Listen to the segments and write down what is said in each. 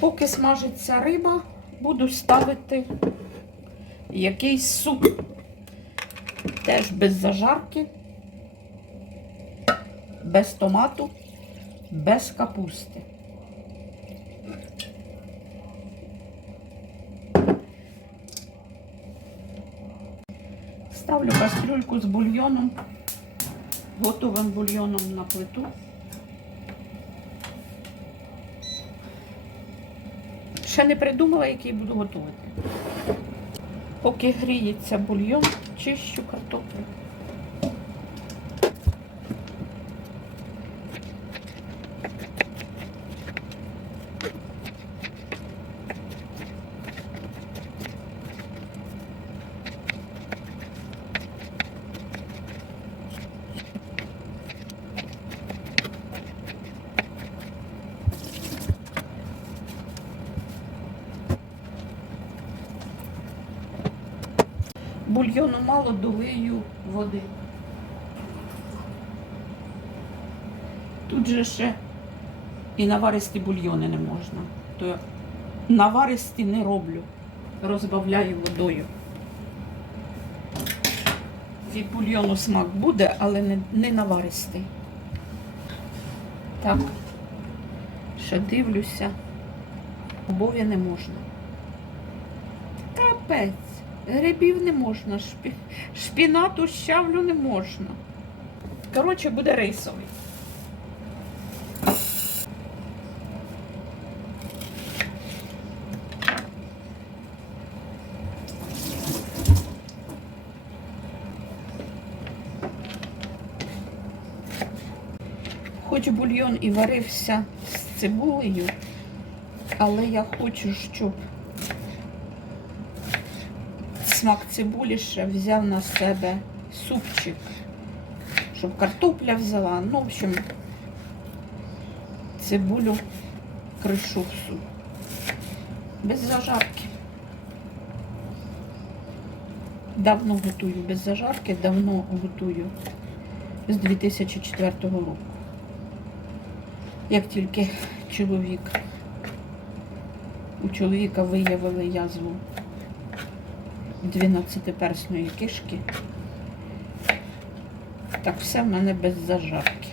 Поки смажиться риба, буду ставити якийсь суп. Теж без зажарки, без томату, без капусти. Ставлю кастрюльку з бульйоном, готовим бульйоном на плиту. Ще не придумала, який буду готувати. Поки гріється бульйон, чищу картоплю. Бульйону мало долию води. Тут же ще і наваристі бульйони не можна. То наваристі не роблю. Розбавляю водою. Від бульйону смак буде, але не, не наваристий. Так, ще дивлюся. Обов'я не можна. Капець. Грибів не можна, шпі... шпінату щавлю не можна. Коротше, буде рисовий. Хоч бульйон і варився з цибулею, але я хочу, щоб смак цибулі ще взяв на себе супчик, щоб картопля взяла. Ну, в общем, цибулю кришу в суп. Без зажарки. Давно готую без зажарки, давно готую з 2004 року. Як тільки чоловік, у чоловіка виявили язву 12-персної кишки. Так все в мене без зажарки.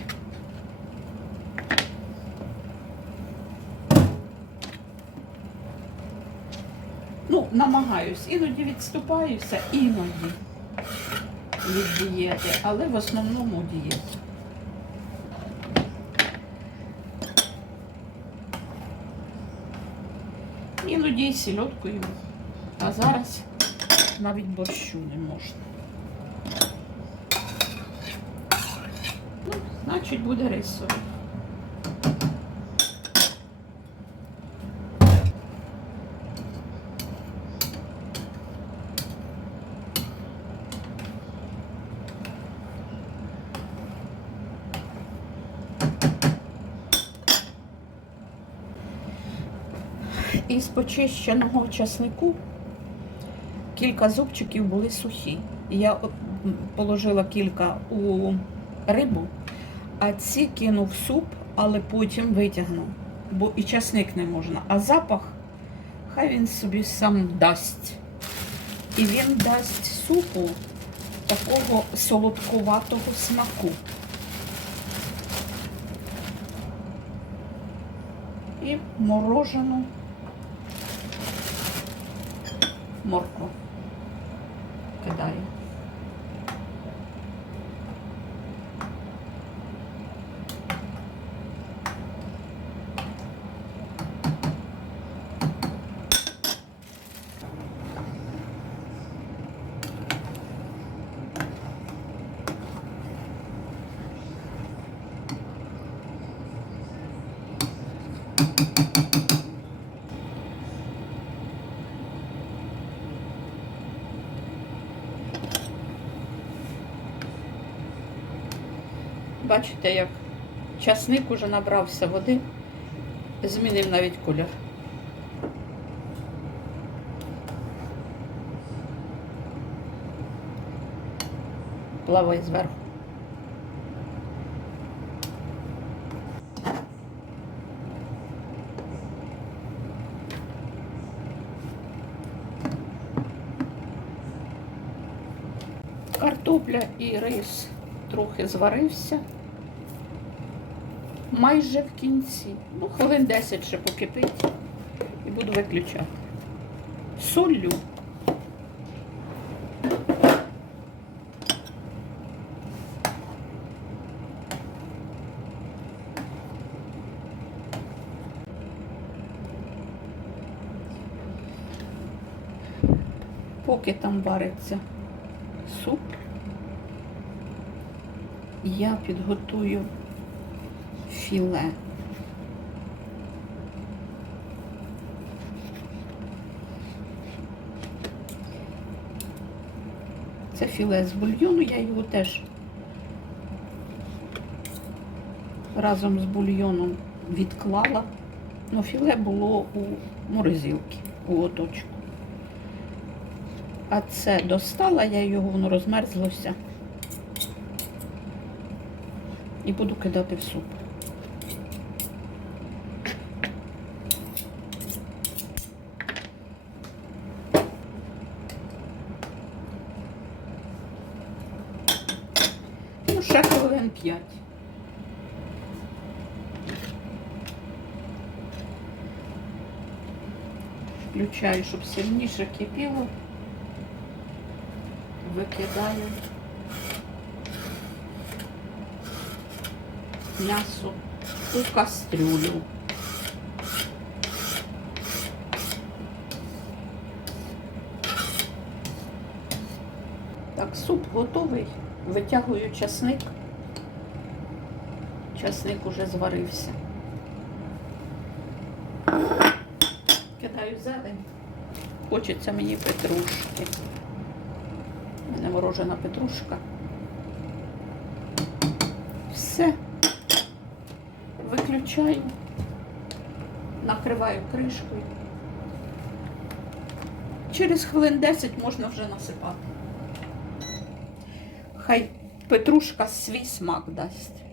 Ну, намагаюсь. Іноді відступаюся, іноді від дієти, але в основному дієта. Іноді і сільоткою, а зараз навіть борщу не можна. Ну, значить, буде рисовий. Із почищеного часнику кілька зубчиків були сухі. Я положила кілька у рибу, а ці кинув в суп, але потім витягнув, бо і часник не можна. А запах хай він собі сам дасть. І він дасть супу такого солодкуватого смаку. І морожену моркву кидаю. Бачите, як часник уже набрався води, змінив навіть колір. Плаває зверху. Картопля і рис трохи зварився. Майже в кінці. Ну, хвилин 10 ще покипить і буду виключати. Солю. Поки там вариться суп, я підготую філе. Це філе з бульйону, я його теж разом з бульйоном відклала. Ну, філе було у морозилці, у лоточку. А це достала, я його, воно розмерзлося. І буду кидати в суп. Ну, ще хвилин п'ять. Включаю, щоб сильніше кипіло. Викидаю м'ясо у кастрюлю. Так, суп готовий. Витягую часник. Часник уже зварився. Кидаю зелень. Хочеться мені петрушки. Мене морожена петрушка. Все. Виключаю, накриваю кришкою. Через хвилин 10 можна вже насипати. Хай петрушка свій смак дасть.